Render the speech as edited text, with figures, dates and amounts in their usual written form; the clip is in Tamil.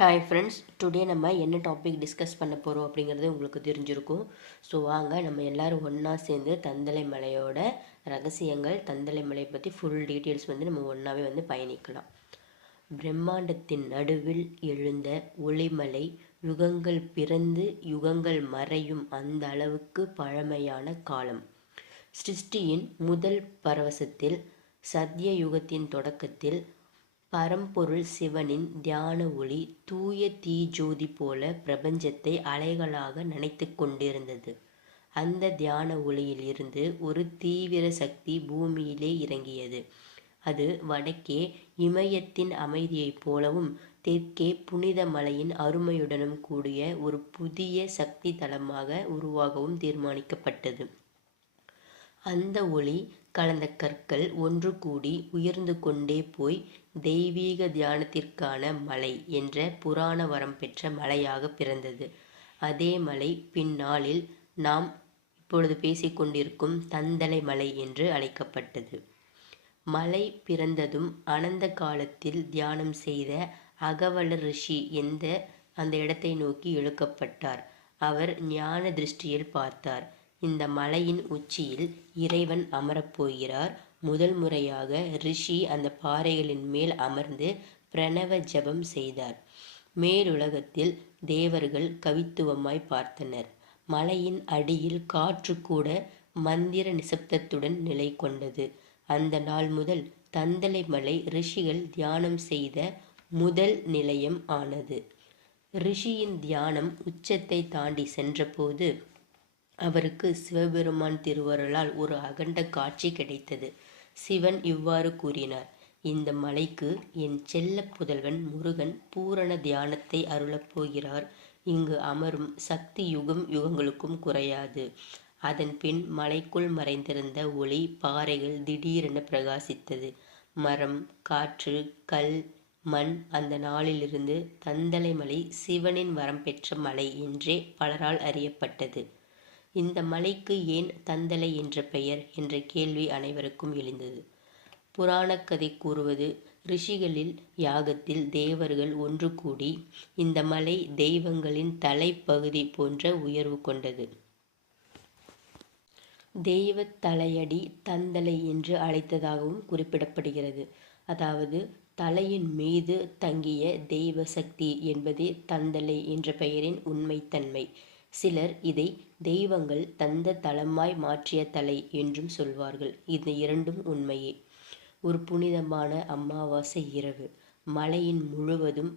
ஹாய் ஃப்ரெண்ட்ஸ், டுடே நம்ம என்ன டாபிக் டிஸ்கஸ் பண்ண போகிறோம் அப்படிங்கிறது உங்களுக்கு தெரிஞ்சிருக்கும். ஸோ வாங்க நம்ம எல்லோரும் ஒன்றா சேர்ந்து தந்தலை மலையோட ரகசியங்கள், தந்தலை மலையை பற்றி ஃபுல் டீட்டெயில்ஸ் நம்ம ஒன்றாவே பயணிக்கலாம். பிரம்மாண்டத்தின் நடுவில் எழுந்த ஒளிமலை, யுகங்கள் பிறந்து யுகங்கள் மறையும் அந்த அளவுக்கு பழமையான காலம். சிருஷ்டியின் முதல் பரவசத்தில், சத்ய யுகத்தின் தொடக்கத்தில் பரம்பொருள் சிவனின் தியான ஒளி தூய தீஜோதி போல பிரபஞ்சத்தை அலைகளாக நனைத்து கொண்டிருந்தது. அந்த தியான ஒளியில் இருந்து ஒரு தீவிர சக்தி பூமியிலே இறங்கியது. அது வடக்கே இமயத்தின் அமைதியைப் போலவும், தெற்கே புனித மலையின் அருமையுடனும் கூடிய ஒரு புதிய சக்தி தலமாக உருவாகவும் தீர்மானிக்கப்பட்டது. அந்த ஒளி கலந்த கற்கள் ஒன்று கூடி உயர்ந்து கொண்டே போய் தெய்வீக தியானத்திற்கான மலை என்ற புராண வரம் பெற்ற மலையாக பிறந்தது. அதே மலை பின்னாளில் நாம் இப்பொழுது பேசிக்கொண்டிருக்கும் தந்தலை மலை என்று அழைக்கப்பட்டது. மலை பிறந்ததும் அனந்த காலத்தில் தியானம் செய்த அகவல ரிஷி அந்த இடத்தை நோக்கி இழுக்கப்பட்டார். அவர் ஞான திருஷ்டியில் பார்த்தார். இந்த மலையின் உச்சியில் இறைவன் அமரப்போகிறார். முதல் முறையாக ரிஷி அந்த பாறைகளின் மேல் அமர்ந்து பிரணவ ஜபம் செய்தார். மேலுலகத்தில் தேவர்கள் கவித்துவமாய் பார்த்தனர். மலையின் அடியில் காற்று கூட மந்திர நிசப்தத்துடன் நிலை கொண்டது. அந்த நாள் முதல் தந்தலை மலை ரிஷிகள் தியானம் செய்த முதல் நிலையம் ஆனது. ரிஷியின் தியானம் உச்சத்தை தாண்டி சென்றபோது அவருக்கு சிவபெருமான் திருவருளால் ஒரு அகண்ட காட்சி கிடைத்தது. சிவன் இவ்வாறு கூறினார்: இந்த மலைக்கு என் செல்ல புதல்வன் முருகன் பூரண தியானத்தை அருளப் போகிறார். இங்கு அமரும் சக்தி யுகம் யுகங்களுக்கும் குறையாது. அதன் பின் மலைக்குள் மறைந்திருந்த ஒளி பாறைகள் திடீரென பிரகாசித்தது. மரம், காற்று, கல், மண் அந்த நாளிலிருந்து தந்தலை மலை சிவனின் வரம் பெற்ற மலை என்றே பலரால் அறியப்பட்டது. இந்த மலைக்கு ஏன் தந்தலை என்ற பெயர் என்ற கேள்வி அனைவருக்கும் எழுந்தது. புராணக்கதை கூறுவது, ரிஷிகளில் யாகத்தில் தேவர்கள் ஒன்று கூடி இந்த மலை தெய்வங்களின் தலைப்பகுதி போன்ற உயர்வு கொண்டது. தெய்வ தலையடி தந்தலை என்று அழைத்ததாகவும் குறிப்பிடப்படுகிறது. அதாவது தலையின் மீது தங்கிய தெய்வ சக்தி என்பதே தந்தலை என்ற பெயரின் உண்மைத்தன்மை. சிலர் இதை தெய்வங்கள் தந்த தலமாய் மாற்றிய தலை என்றும் சொல்வார்கள். இது இரண்டும் உண்மையே. ஒரு புனிதமான அமாவாசை இரவு. மலையின் முழுவதும்